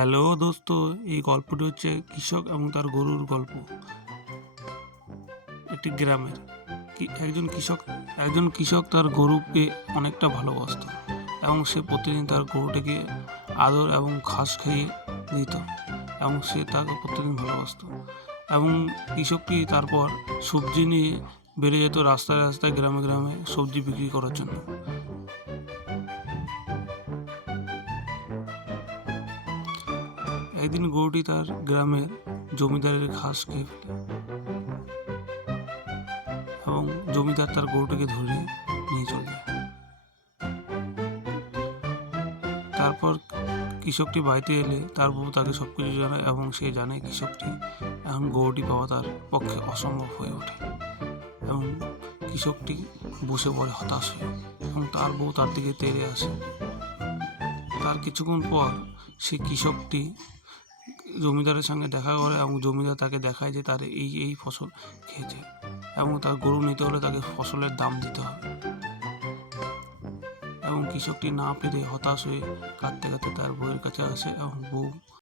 Hello দোস্ত, এই গল্পটি হচ্ছে কৃষক এবং তার গরুর গল্প। একটি গ্রামের একজন কৃষক তার গরুকে অনেকটা ভালোবাসত এবং সে প্রতিদিন তার গরুটিকে আদর এবং ঘাস খাইয়ে দিত এবং সে তাকে প্রতিদিন ভালোবাসত। এবং কৃষকটি তারপর সবজি নিয়ে বেরিয়ে যেত রাস্তায় রাস্তায়, গ্রামে গ্রামে সবজি বিক্রি করার জন্য। একদিন গরুটি তার গ্রামের জমিদারের ঘাস খেয়ে ফেলে এবং জমিদার তার গরুটিকে ধরে নিয়ে চলে যায়। তারপর কৃষকটি বাড়িতে এলে তার বউ তাকে সব কিছু জানায় এবং সে জানে কৃষকটি এখন গরুটি পাওয়া তার পক্ষে অসম্ভব হয়ে ওঠে এবং কৃষকটি বসে পড়ে হতাশ হয়ে এবং তার বউ তার দিকে তেড়ে আসে। তার কিছুক্ষণ পর সে কৃষকটি জমিদারের সঙ্গে দেখা করে এবং জমিদার তাকে দেখায় যে তার এই ফসল খেয়েছে এবং তার গরু নিতে হলে তাকে ফসলের দাম দিতে হবে। এবং কৃষকটি না পেরে হতাশ হয়ে কাঁদতে কাঁদতে তার বউয়ের কাছে আসে এবং বউ